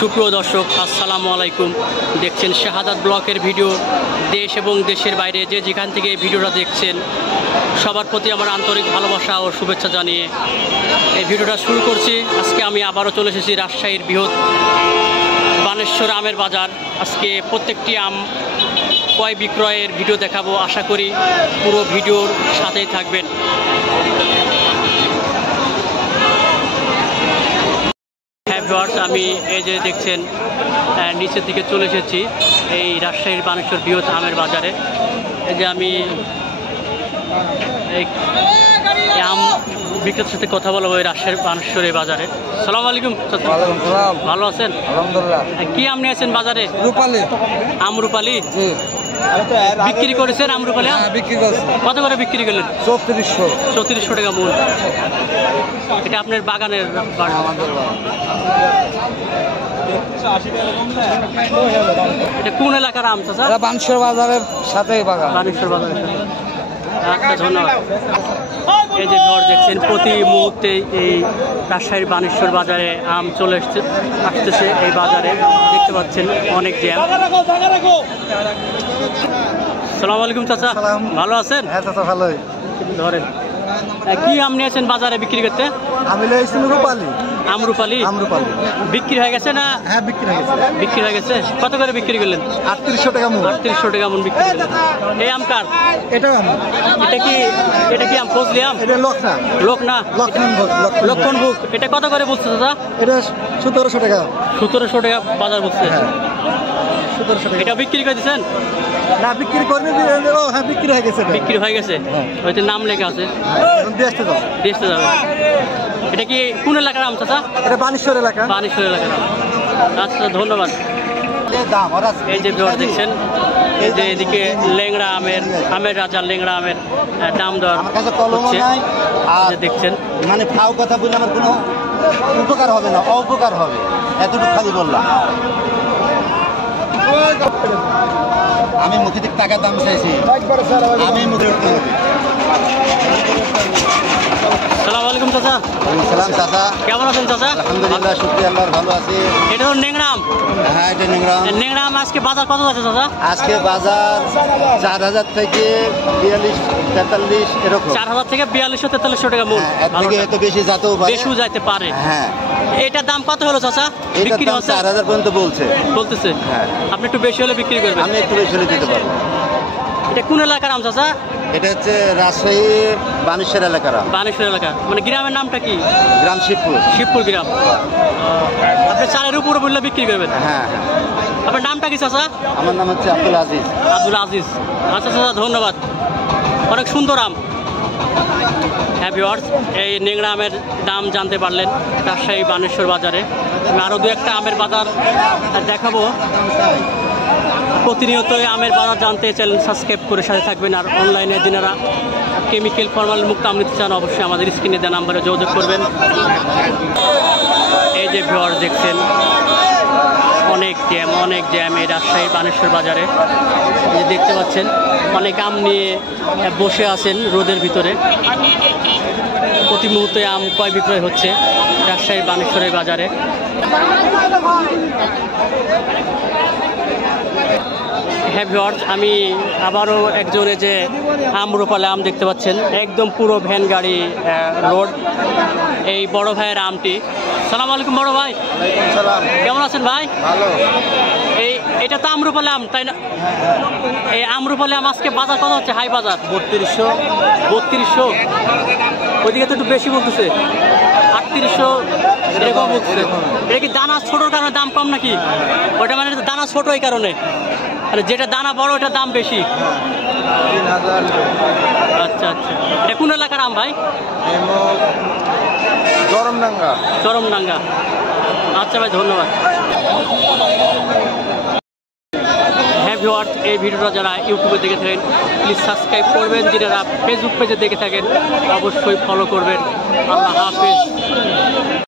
সুপ্রিয় দর্শক, আসসালামু আলাইকুম। দেখছেন শাহাদাত ব্লকের ভিডিও। দেশ এবং দেশের বাইরে যে যেখান থেকে এই ভিডিওটা দেখছেন সবার প্রতি আমার আন্তরিক ভালোবাসা ও শুভেচ্ছা জানিয়ে এই ভিডিওটা শুরু করছি। আজকে আমি আবারও চলে এসেছি রাজশাহীর বৃহৎ বানেশ্বর আমের বাজার। আজকে প্রত্যেকটি আম ক্রয় বিক্রয়ের ভিডিও দেখাবো। আশা করি পুরো ভিডিওর সাথেই থাকবেন। আমি এই যে দেখছেন নিচের দিকে চলে এসেছি এই রাজশাহীর বানেশ্বর বৃহৎ আমের বাজারে। এই যে আমি এই আম বিক্রেতার সাথে কথা বলবো এই রাজশাহীর বানেশ্বর এই বাজারে। সালাম আলাইকুম। ভালো আছেন? আলহামদুলিল্লাহ। কি আম নিয়ে আছেন বাজারে? রূপালী। আম রূপালী বিক্রি করেছেন? আম রূপালী বিক্রি করছে। কত করে বিক্রি করলেন? 3400 টাকা মূল। এটা আপনার বাগানের? এটা কোন এলাকার আম চাচা? বানেশ্বর বাজারের সাথে বাগান। বানেশ্বর বাজারের সাথে। আচ্ছা, ধন্যবাদ। এই যে ঘর দেখছেন প্রতি মুহূর্তে এই রাজশাহীর বানেশ্বর বাজারে আম চলে আসতেছে এই বাজারে। দেখতে পাচ্ছেন অনেক জ্যাম। সালাম আলাইকুম চাচা, ভালো আছেন? হ্যাঁ চাচা ভালোই। ধরেন কি আম নিয়েছেন বাজারে বিক্রি করতে? আমি লইছি রূপালী। আম রূপালী? আম রূপালী বিক্রি হয়ে গেছে না? হ্যাঁ বিক্রি হয়ে গেছে। বিক্রি হয়ে গেছে। কত করে বিক্রি করলেন? 3800 টাকা মূল। 3800 টাকা মূল বিক্রি করলেন। এই আম কার? এটাও আম। এটা কি আম? ফজলি আম? এটা লখনা। লখনা? লক্ষণভোগ। এটা কত করে বলছে দাদা? এটা 1700 টাকা। 1700 টাকা বাজার বলছে। 1700 টাকা। এটা বিক্রি করে দিচ্ছেন? না বিক্রি করবে। হ্যাঁ বিক্রি হয়ে গেছে। বিক্রি হয়ে গেছে। হয়তো নাম লেখা আছে। দেশতে যাবে। এটা কি কোন এলাকার আম চাচা? এটা বানেশ্বর এলাকা। বানেশ্বর এলাকার আম। আচ্ছা, ধন্যবাদ। এই যে ভিউয়ার দেখছেন, এই যে এদিকে লেংড়া আমের রাজা লেংড়া আমের দাম দর হচ্ছে। দেখছেন মানে ফাও কথা বললে আমার কোনো উপকার হবে না, অপকার হবে, এতটুকু খালি বললাম। আমি মুখে থেকে টাকার দাম চাইছি, আমি মুখে উঠতে হবে। সালাম আলাইকুম চাচা। সালাম চাচা, কেমন আছেন চাচা? আলহামদুলিল্লাহ, শুকরিয়া আল্লাহর, ভালো আছি। এটা হলো ন্যাংরা আম? হ্যাঁ এটা ন্যাংরা আম। ন্যাংরা আম আজকে বাজার কত আছে চাচা? আজকে বাজার 4000 থেকে 42-43 এরকম। 4000 থেকে 4200-4300 টাকা মূল। এর থেকে এত বেশি যেতেও পারে, বেশিও যাইতে পারে। হ্যাঁ। এটার দাম কত হলো চাচা? বিক্রি হচ্ছে 4000 পর্যন্ত বলতেছে। হ্যাঁ। আপনি একটু বেশি হলে বিক্রি করবেন? আমি একটু বেশি হলে দিতে পারবো। এটা কোন এলাকার আম চাচা? এটা হচ্ছে রাজশাহীর বানেশ্বর এলাকার আম। বানেশ্বর এলাকা মানে গ্রামের নামটা কি? গ্রাম শিবপুর। শিবপুর গ্রাম। আপনি চালের উপরে বললে বিক্রি করবেন? হ্যাঁ। আপনার নামটা কি চাচা? আমার নাম হচ্ছে আব্দুল আজিজ। আব্দুল আজিজ। আচ্ছা চাচা, ধন্যবাদ। অনেক সুন্দর আম। হ্যাঁ ভিউয়ার্স, এই ন্যাংরা আমের দাম জানতে পারলেন রাজশাহী বানেশ্বর বাজারে। আমি আরও দু একটা আমের বাজার দেখাবো। প্রতিনিয়তই আমের বাজার জানতে চ্যানেল সাবস্ক্রাইব করে সাথে থাকবেন। আর অনলাইনে যিনারা কেমিক্যাল ফরমাল মুক্ত আম নিতে চান অবশ্যই আমাদের স্ক্রিনে দেওয়া নাম্বারে যোগাযোগ করবেন। এই যে ভিউয়ার্স দেখছেন অনেক জ্যাম এই রাজশাহীর বানেশ্বর বাজারে। এই দেখতে পাচ্ছেন অনেক আম নিয়ে বসে আছেন রোদের ভিতরে। প্রতি মুহূর্তে আম ক্রয় বিক্রয় হচ্ছে রাজশাহীর বানেশ্বরের বাজারে। হ্যাঁ ভিউয়ার্স, আমি আবারও একজনে যে আম রূপালী আম দেখতে পাচ্ছেন, একদম পুরো ভ্যান গাড়ি রোড। এই বড় ভাইয়ের আমটি। সালাম আলাইকুম বড় ভাই। কেমন আছেন ভাই? ভালো। এটা তো আম রূপালী আম, তাই না? এই আম রূপালী আম আজকে বাজার কত হচ্ছে? হাই বাজার 3200। ওইদিকে তো একটু বেশি বলতেছে, 3800 এরকম বলতেছে। এটা কি দানা ছোটোর কারণে দাম কম নাকি? ওইটা মানে দানা ছোট এই কারণে, আর যেটা দানা বড় ওটার দাম বেশি। 3000। আচ্ছা। এটা কোন এলাকার আম ভাই? চরমডাঙ্গা। আচ্ছা ভাই, ধন্যবাদ। হ্যাঁ ভিউয়ার্স, এই ভিডিওটা যারা ইউটিউবে দেখে থাকেন প্লিজ সাবস্ক্রাইব করবেন। যারা ফেসবুক পেজে দেখে থাকেন অবশ্যই ফলো করবেন। আল্লাহ হাফেজ।